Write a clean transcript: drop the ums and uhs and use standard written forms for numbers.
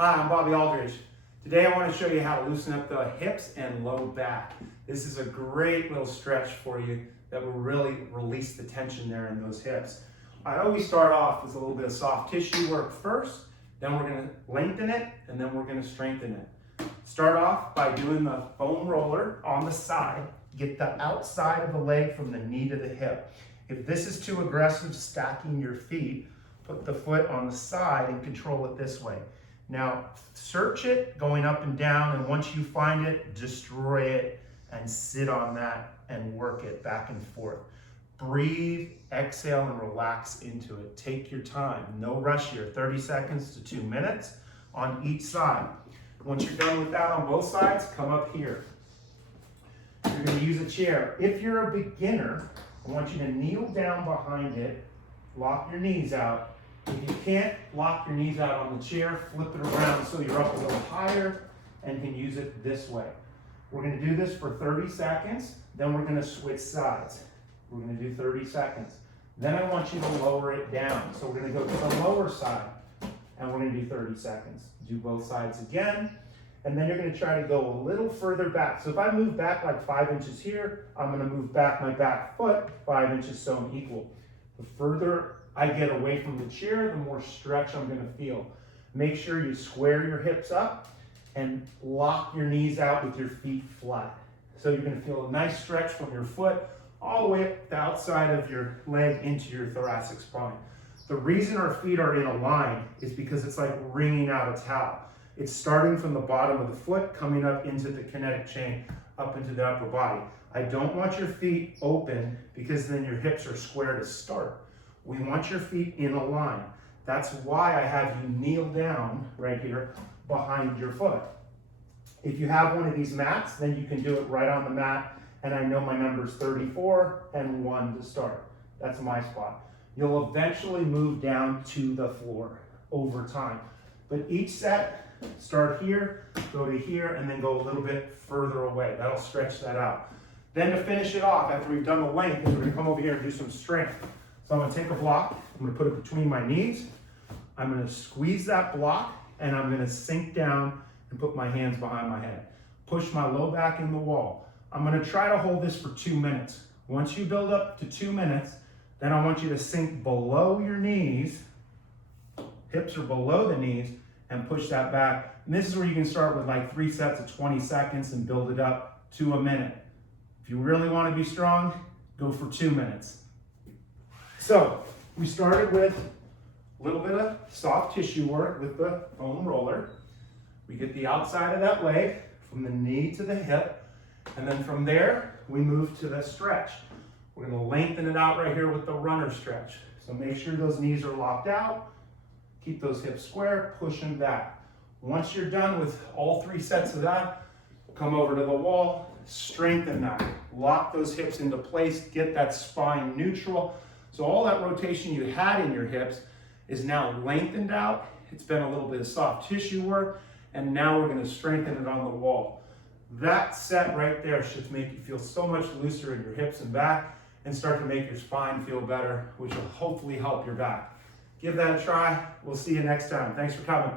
Hi, I'm Bobby Aldridge. Today I want to show you how to loosen up the hips and low back. This is a great little stretch for you that will really release the tension there in those hips. I always start off with a little bit of soft tissue work first, then we're going to lengthen it, and then we're going to strengthen it. Start off by doing the foam roller on the side. Get the outside of the leg from the knee to the hip. If this is too aggressive, stacking your feet, put the foot on the side and control it this way. Now, search it going up and down, and once you find it, destroy it and sit on that and work it back and forth. Breathe, exhale, and relax into it. Take your time. No rush here. 30 seconds to 2 minutes on each side. Once you're done with that on both sides, come up here. You're going to use a chair. If you're a beginner, I want you to kneel down behind it, lock your knees out. If you can't lock your knees out on the chair, flip it around so you're up a little higher and can use it this way. We're going to do this for 30 seconds, then we're going to switch sides. We're going to do 30 seconds. Then I want you to lower it down. So we're going to go to the lower side and we're going to do 30 seconds. Do both sides again, and then you're going to try to go a little further back. So if I move back like 5 inches here, I'm going to move back my back foot 5 inches so I'm equal. The further I get away from the chair, the more stretch I'm going to feel. Make sure you square your hips up and lock your knees out with your feet flat. So you're going to feel a nice stretch from your foot all the way up the outside of your leg into your thoracic spine. The reason our feet are in a line is because it's like wringing out a towel. It's starting from the bottom of the foot, coming up into the kinetic chain, up into the upper body. I don't want your feet open because then your hips are square to start. We want your feet in a line. That's why I have you kneel down right here behind your foot. If you have one of these mats, then you can do it right on the mat. And I know my number's 34 and 1 to start. That's my spot. You'll eventually move down to the floor over time. But each set, start here, go to here, and then go a little bit further away. That'll stretch that out. Then to finish it off, after we've done the length, we're gonna come over here and do some strength. So I'm gonna take a block, I'm gonna put it between my knees, I'm gonna squeeze that block, and I'm gonna sink down and put my hands behind my head. Push my low back in the wall. I'm gonna try to hold this for 2 minutes. Once you build up to 2 minutes, then I want you to sink below your knees, hips are below the knees, and push that back. And this is where you can start with like 3 sets of 20 seconds and build it up to a minute. If you really wanna be strong, go for 2 minutes. So we started with a little bit of soft tissue work with the foam roller. We get the outside of that leg from the knee to the hip, and then from there we move to the stretch. We're going to lengthen it out right here with the runner stretch. So make sure those knees are locked out, keep those hips square, push them back. Once you're done with all 3 sets of that, come over to the wall, strengthen that, lock those hips into place, get that spine neutral. So all that rotation you had in your hips is now lengthened out. It's been a little bit of soft tissue work, and now we're going to strengthen it on the wall. That set right there should make you feel so much looser in your hips and back and start to make your spine feel better, which will hopefully help your back. Give that a try. We'll see you next time. Thanks for coming.